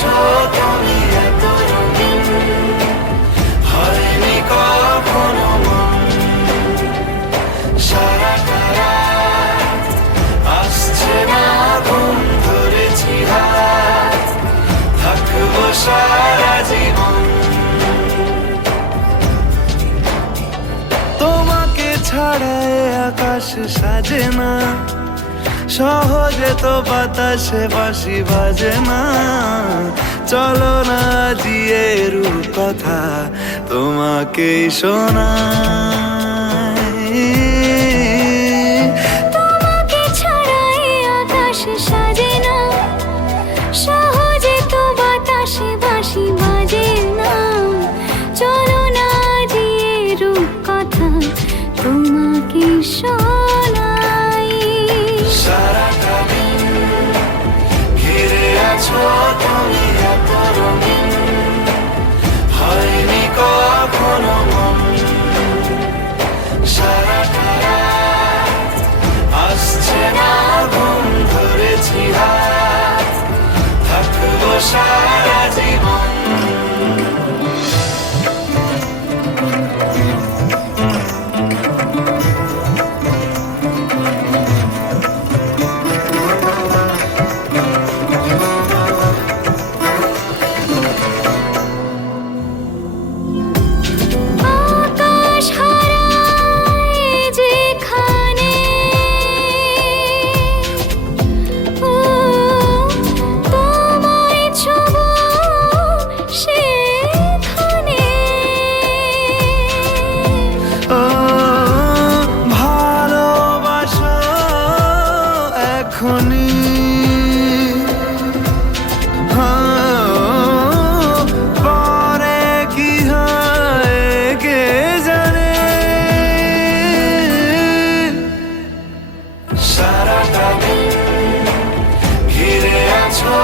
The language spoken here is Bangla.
আছো তুমি এত রঙিন, হয়নি কখনো মন। সারাটা রাত আসছে না ঘুম, ধরেছি হাত, থাকবো সারা জীবন। তোমাকে ছাড়া এ আকাশ সাজে না, সহজে তো বাতাসে বাঁশি বাজে না। চলো না জিয়ে রূপ কথা তোমাকে শোনাই। তোমাকে ছাড়া এ আকাশ সাজে না, সহজে তো বাতাসে বাঁশি বাজে না। চলো না জিয়ে রূপ কথা তোমাকে শোনাই। সারাটা দিন ঘিরে আছো তুমি এত রঙিন, হয়নি কখনো মন। সারাটা রাত আসছে না ঘুম, ধরেছি হাত, থাকবো সারা জীবন। আকাশ হারায় যেখানে, ও তোমায় ছোঁবো সেখানে। ও ভালোবাসো এখনই, পরে কি হয় কে জানে। সারাটা দিন ঘিরে আছো